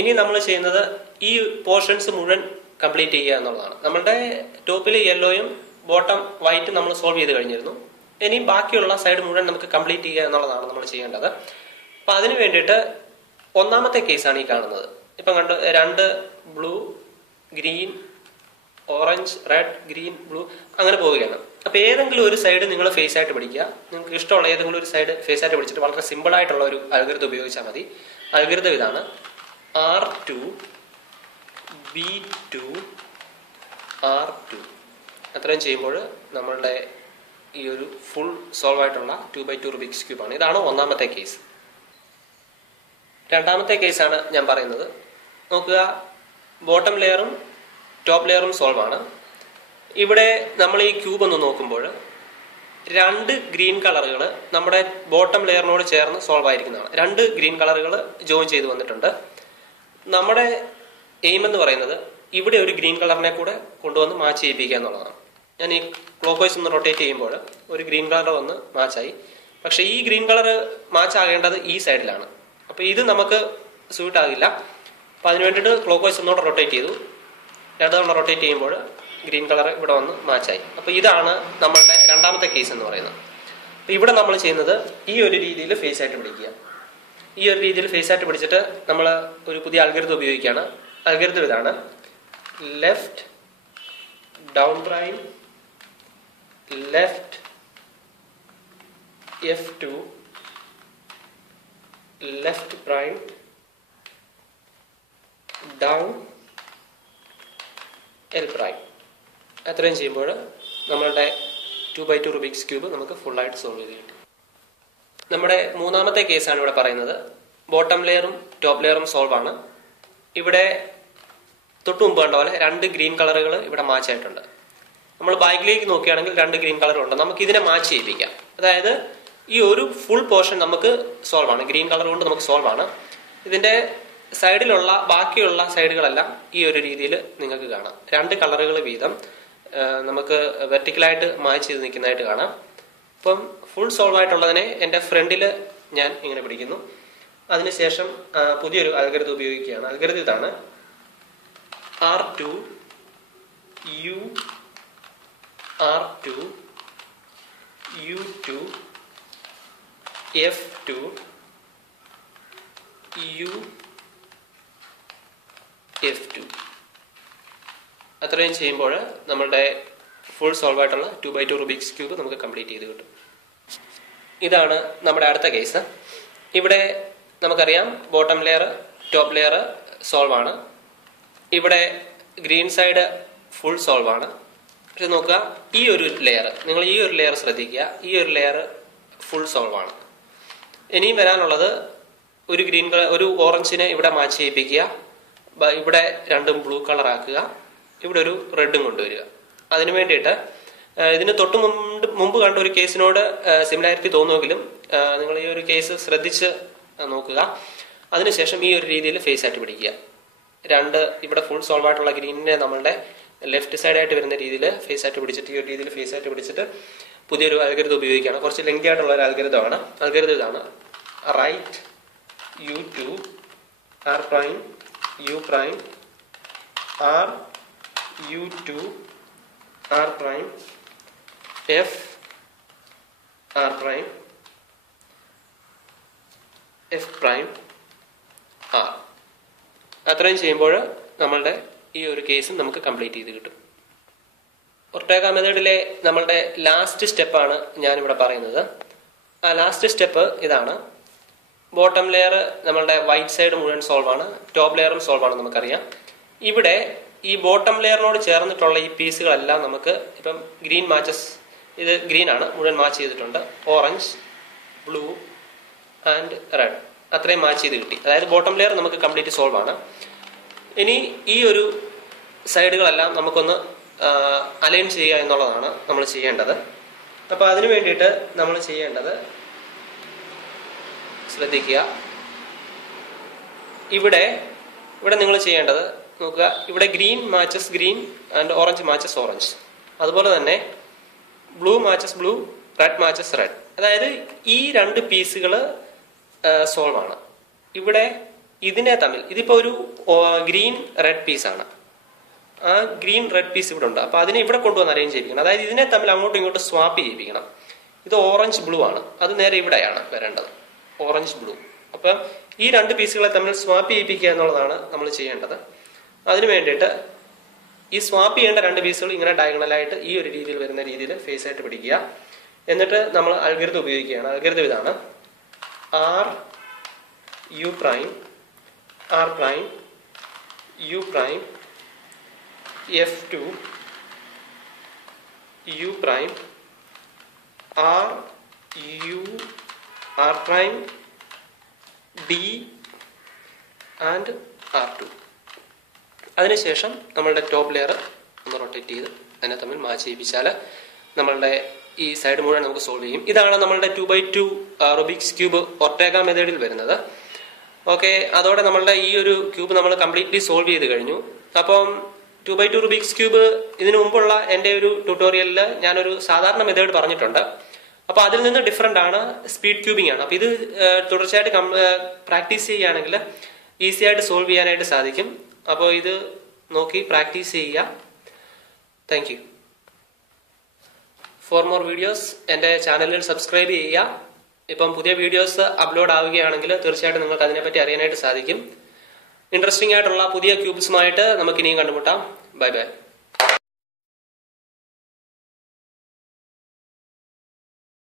ഇനി നമ്മൾ ചെയ്യുന്നത് ഈ പോർഷൻസ് മുഴുവൻ കംപ്ലീറ്റ് ചെയ്യുക എന്നുള്ളതാണ്. നമ്മളുടെ ടോപ്പിൽ യെല്ലോയും ബോട്ടം വൈറ്റും നമ്മൾ സോൾവ് ചെയ്ത് കഴിഞ്ഞിരുന്നു. ഇനി ബാക്കിയുള്ള സൈഡ് മുഴുവൻ നമുക്ക് കംപ്ലീറ്റ് ചെയ്യുക എന്നുള്ളതാണ് നമ്മൾ ചെയ്യേണ്ടത്. അപ്പൊ അതിന് വേണ്ടിയിട്ട് ഒന്നാമത്തെ കേസാണ് ഈ കാണുന്നത്. ഇപ്പം കണ്ട് 2 blue, green, orange, red, green, blue അങ്ങനെ പോവുകയാണ്. അപ്പൊ ഏതെങ്കിലും ഒരു സൈഡ് നിങ്ങൾ ഫേസ് ആയിട്ട് പിടിക്കുക. നിങ്ങൾക്ക് ഇഷ്ടമുള്ള ഏതെങ്കിലും ഒരു സൈഡ് ഫേസ് ആയിട്ട് പിടിച്ചിട്ട് വളരെ സിമ്പിൾ ആയിട്ടുള്ള ഒരു അൽഗോരിതം ഉപയോഗിച്ചാൽ മതി. അൽഗോരിതം ഇതാണ്: R2 B2 R2. അത്രയും ചെയ്യുമ്പോൾ നമ്മളുടെ ഈ ഒരു ഫുൾ സോൾവ് ആയിട്ടുള്ള 2x2 റുബിക്സ് ക്യൂബ് ആണ്. ഇതാണ് ഒന്നാമത്തെ കേസ്. രണ്ടാമത്തെ കേസാണ് ഞാൻ പറയുന്നത്. നോക്കുക, ബോട്ടം ലെയറും ടോപ്പ് ലെയറും സോൾവ് ആണ്. ഇവിടെ നമ്മൾ ഈ ക്യൂബ് ഒന്ന് നോക്കുമ്പോൾ 2 ഗ്രീൻ കളറുകൾ നമ്മുടെ ബോട്ടം ലെയറിനോട് ചേർന്ന് സോൾവ് ആയിരിക്കുന്നതാണ്. 2 ഗ്രീൻ കളറുകൾ ജോയിൻ ചെയ്ത് വന്നിട്ടുണ്ട്. നമ്മുടെ എയിം എന്ന് പറയുന്നത് ഇവിടെ ഒരു ഗ്രീൻ കളറിനെ കൂടെ കൊണ്ടുവന്ന് മാച്ച് ചെയ്യിപ്പിക്കുക എന്നുള്ളതാണ്. ഞാൻ ഈ ക്ലോക്ക് വൈസ് ഒന്ന് റൊട്ടേറ്റ് ചെയ്യുമ്പോൾ ഒരു ഗ്രീൻ കളർ വന്ന് മാച്ചായി. പക്ഷെ ഈ ഗ്രീൻ കളർ മാച്ച് ആകേണ്ടത് ഈ സൈഡിലാണ്. അപ്പൊ ഇത് നമുക്ക് സ്യൂട്ട് ആകില്ല. അപ്പൊ അതിന് വേണ്ടിയിട്ട് ക്ലോക്ക് വൈസ് ഒന്നുകൂടെ റൊട്ടേറ്റ് ചെയ്തു. 2 തവണ റൊട്ടേറ്റ് ചെയ്യുമ്പോൾ ഗ്രീൻ കളർ ഇവിടെ വന്ന് മാച്ചായി. അപ്പൊ ഇതാണ് നമ്മളുടെ രണ്ടാമത്തെ കേസ് എന്ന് പറയുന്നത്. അപ്പൊ ഇവിടെ നമ്മൾ ചെയ്യുന്നത് ഈ ഒരു രീതിയിൽ ഫേസ് ആയിട്ട് പിടിക്കുക. ഈ ഒരു രീതിയിൽ ഫേസ് ആയിട്ട് പിടിച്ചിട്ട് നമ്മൾ ഒരു പുതിയ അൽഗോരിതം ഉപയോഗിക്കുകയാണ്. അൽഗോരിതം ഇതാണ്: left down prime, left F2, left prime, down L prime. അത്രയും ചെയ്യുമ്പോൾ നമ്മളുടെ 2x2 റുബിക്സ് ക്യൂബ് നമുക്ക് ഫുള്ളായിട്ട് സോൾവ് ചെയ്ത് കിട്ടും. നമ്മുടെ മൂന്നാമത്തെ കേസാണ് ഇവിടെ പറയുന്നത്. ബോട്ടം ലെയറും ടോപ്പ് ലെയറും സോൾവ് ആണ്. ഇവിടെ തൊട്ട് മുമ്പ് കണ്ട പോലെ 2 ഗ്രീൻ കളറുകൾ ഇവിടെ മാച്ച് ആയിട്ടുണ്ട്. നമ്മൾ ബാക്കിലേക്ക് നോക്കുകയാണെങ്കിൽ 2 ഗ്രീൻ കളറും ഉണ്ട്. നമുക്ക് ഇതിനെ മാച്ച് ചെയ്യിപ്പിക്കാം. അതായത് ഈ ഒരു ഫുൾ പോർഷൻ നമുക്ക് സോൾവ് ആണ്. ഗ്രീൻ കളർ കൊണ്ട് നമുക്ക് സോൾവ് ആണ്. ഇതിന്റെ സൈഡിലുള്ള ബാക്കിയുള്ള സൈഡുകളെല്ലാം ഈ ഒരു രീതിയിൽ നിങ്ങൾക്ക് കാണാം. 2 കളറുകൾ വീതം നമുക്ക് വെർട്ടിക്കലായിട്ട് മാച്ച് ചെയ്ത് നിൽക്കുന്നതായിട്ട് കാണാം. അപ്പം ഫുൾ സോൾവ് ആയിട്ടുള്ളതിനെ എൻ്റെ ഫ്രണ്ടിൽ ഞാൻ ഇങ്ങനെ പിടിക്കുന്നു. അതിനുശേഷം പുതിയൊരു അൽഗോരിതം ഉപയോഗിക്കുകയാണ്. അൽഗോരിതം ഇതാണ്: R2 U R2 U2 F2 U F2. അത്രയും ചെയ്യുമ്പോൾ നമ്മളുടെ ഫുൾ സോൾവ് ആയിട്ടുള്ള 2x2 റുബിക്സ് ക്യൂബ് നമുക്ക് കംപ്ലീറ്റ് ചെയ്ത് കിട്ടും. ഇതാണ് നമ്മുടെ അടുത്ത കേസ്. ഇവിടെ നമുക്കറിയാം bottom layer top layer solve ആണ്. ഇവിടെ ഗ്രീൻ സൈഡ് ഫുൾ സോൾവ് ആണ്. പക്ഷെ നോക്കുക, ഈ ഒരു ലെയർ, നിങ്ങൾ ഈ ഒരു ലെയർ ശ്രദ്ധിക്കുക. ഈ ഒരു ലെയർ ഫുൾ സോൾവ് ആണ്. ഇനിയും വരാനുള്ളത് ഒരു ഗ്രീൻ കളർ, ഒരു ഓറഞ്ചിനെ ഇവിടെ മാച്ച് ചെയ്യിപ്പിക്കുക. ഇവിടെ 2 ബ്ലൂ കളർ ആക്കുക. ഇവിടെ ഒരു റെഡും കൊണ്ടുവരിക. അതിനു വേണ്ടിയിട്ട് ഇതിന് തൊട്ട് മുമ്പ് കണ്ട ഒരു കേസിനോട് സിമിലാരിറ്റി തോന്നുമെങ്കിലും നിങ്ങൾ ഈ ഒരു കേസ് ശ്രദ്ധിച്ച് നോക്കുക. അതിനുശേഷം ഈ ഒരു രീതിയിൽ ഫേസ് ആയിട്ട് പിടിക്കുക. 2 ഇവിടെ ഫുൾ സോൾവ് ആയിട്ടുള്ള ഗ്രീനിനെ നമ്മളുടെ ലെഫ്റ്റ് സൈഡ് ആയിട്ട് വരുന്ന രീതിയിൽ ഫേസ് ആയിട്ട് പിടിച്ചിട്ട് ഈ ഒരു രീതിയിൽ ഫേസ് ആയിട്ട് പിടിച്ചിട്ട് പുതിയൊരു അൽഗോരിതം ഉപയോഗിക്കുകയാണ്. കുറച്ച് ലെങ്തി ആയിട്ടുള്ള ഒരു അൽഗോരിതമാണ്. അൽഗോരിതം ഇതാണ്: right U2 R prime U prime R U2 R prime F R prime F prime R. അത്രയും ചെയ്യുമ്പോൾ നമ്മളുടെ ഈ ഒരു കേസും നമുക്ക് കംപ്ലീറ്റ് ചെയ്ത് കിട്ടും. ഒർട്ടേഗ മെത്തേഡിലെ നമ്മളുടെ ലാസ്റ്റ് സ്റ്റെപ്പാണ് ഞാനിവിടെ പറയുന്നത്. ആ ലാസ്റ്റ് സ്റ്റെപ്പ് ഇതാണ്: ബോട്ടം ലെയർ നമ്മളുടെ വൈറ്റ് സൈഡ് മുഴുവൻ സോൾവ് ആണ്. ടോപ്പ് ലെയറും സോൾവ് ആണ് നമുക്കറിയാം. ഇവിടെ ഈ ബോട്ടം ലെയറിനോട് ചേർന്നിട്ടുള്ള ഈ പീസുകളെല്ലാം നമുക്ക് ഇപ്പം ഗ്രീൻ മാച്ചസ്, ഇത് ഗ്രീൻ ആണ്, മുഴുവൻ മാച്ച് ചെയ്തിട്ടുണ്ട്. ഓറഞ്ച്, ബ്ലൂ ആൻഡ് റെഡ് അത്രയും മാച്ച് ചെയ്ത് കിട്ടി. അതായത് ബോട്ടം ലെയർ നമുക്ക് കംപ്ലീറ്റ് സോൾവ് ആണ്. ഇനി ഈ ഒരു സൈഡുകളെല്ലാം നമുക്കൊന്ന് അലൈൻ ചെയ്യുക എന്നുള്ളതാണ് നമ്മൾ ചെയ്യേണ്ടത്. അപ്പോൾ അതിനു വേണ്ടിയിട്ട് നമ്മൾ ചെയ്യേണ്ടത്, ശ്രദ്ധിക്കുക, ഇവിടെ നിങ്ങൾ ചെയ്യേണ്ടത് നോക്കുക, ഇവിടെ green matches green and orange matches orange. അതുപോലെ തന്നെ blue matches blue, red matches red. അതായത് ഈ 2 പീസുകൾ സോൾവ് ആണ്. ഇവിടെ ഇതിനെ തമ്മിൽ, ഇതിപ്പോ ഒരു ഗ്രീൻ റെഡ് പീസ് ആണ്, ആ ഗ്രീൻ റെഡ് പീസ് ഇവിടെ ഉണ്ട്. അപ്പൊ അതിനെ ഇവിടെ കൊണ്ടുവന്ന് അറേഞ്ച് ചെയ്യിപ്പിക്കണം. അതായത് ഇതിനെ തമ്മിൽ അങ്ങോട്ടും ഇങ്ങോട്ടും സ്വാപ്പ് ചെയ്യിപ്പിക്കണം. ഇത് ഓറഞ്ച് ബ്ലൂ ആണ്, അത് നേരെ ഇവിടെയാണ് വരേണ്ടത്, ഓറഞ്ച് ബ്ലൂ. അപ്പൊ ഈ രണ്ട് പീസുകളെ തമ്മിൽ സ്വാപ്പ് ചെയ്യിപ്പിക്കുക എന്നുള്ളതാണ് നമ്മൾ ചെയ്യേണ്ടത്. അതിനു വേണ്ടിയിട്ട് ഈ സ്വാപ്പ് ചെയ്യേണ്ട രണ്ട് പീസുകൾ ഇങ്ങനെ ഡയഗണലായിട്ട് ഈ ഒരു രീതിയിൽ വരുന്ന രീതിയിൽ ഫേസ് ആയിട്ട് പിടിക്കുക. എന്നിട്ട് നമ്മൾ അൽഗരിതം ഉപയോഗിക്കുകയാണ്. അൽഗരിതം ഇതാണ്: R U prime, R prime, U prime, F2, U prime, R, U, R prime, D and R2. അതിനുശേഷം നമ്മളുടെ ടോപ്പ് ലെയർ ഒന്ന് റൊട്ടേറ്റ് ചെയ്ത് അതിനെ തമ്മിൽ മാച്ച് ചെയ്യിപ്പിച്ചാൽ നമ്മളുടെ ഈ സൈഡ് മുഴുവൻ നമുക്ക് സോൾവ് ചെയ്യും. ഇതാണ് നമ്മളുടെ 2x2 റുബിക്സ് ക്യൂബ് ഒർട്ടേഗ മെത്തേഡിൽ വരുന്നത്. ഓക്കെ, അതോടെ നമ്മളുടെ ഈ ഒരു ക്യൂബ് നമ്മൾ കംപ്ലീറ്റ്ലി സോൾവ് ചെയ്ത് കഴിഞ്ഞു. അപ്പം 2x2 റുബിക്സ് ക്യൂബ് ഇതിനു മുമ്പുള്ള എൻ്റെ ഒരു ട്യൂട്ടോറിയലിൽ ഞാനൊരു സാധാരണ മെത്തേഡ് പറഞ്ഞിട്ടുണ്ട്. അപ്പൊ അതിൽ നിന്ന് ഡിഫറെന്റ് ആണ്, സ്പീഡ് ക്യൂബിംഗ് ആണ്. അപ്പൊ ഇത് തുടർച്ചയായിട്ട് പ്രാക്ടീസ് ചെയ്യുകയാണെങ്കിൽ ഈസി ആയിട്ട് സോൾവ് ചെയ്യാനായിട്ട് സാധിക്കും. അപ്പോൾ ഇത് നോക്കി പ്രാക്ടീസ് ചെയ്യുക. Thank you. For more videos എൻ്റെ ചാനലിൽ സബ്സ്ക്രൈബ് ചെയ്യുക. ഇപ്പം പുതിയ വീഡിയോസ് അപ്ലോഡ് ആവുകയാണെങ്കിൽ തീർച്ചയായിട്ടും നിങ്ങൾക്ക് അതിനെപ്പറ്റി അറിയാനായിട്ട് സാധിക്കും. ഇൻട്രസ്റ്റിംഗ് ആയിട്ടുള്ള പുതിയ ക്യൂബ്സുമായിട്ട് നമുക്ക് ഇനിയും കണ്ടുമുട്ടാം. Bye bye.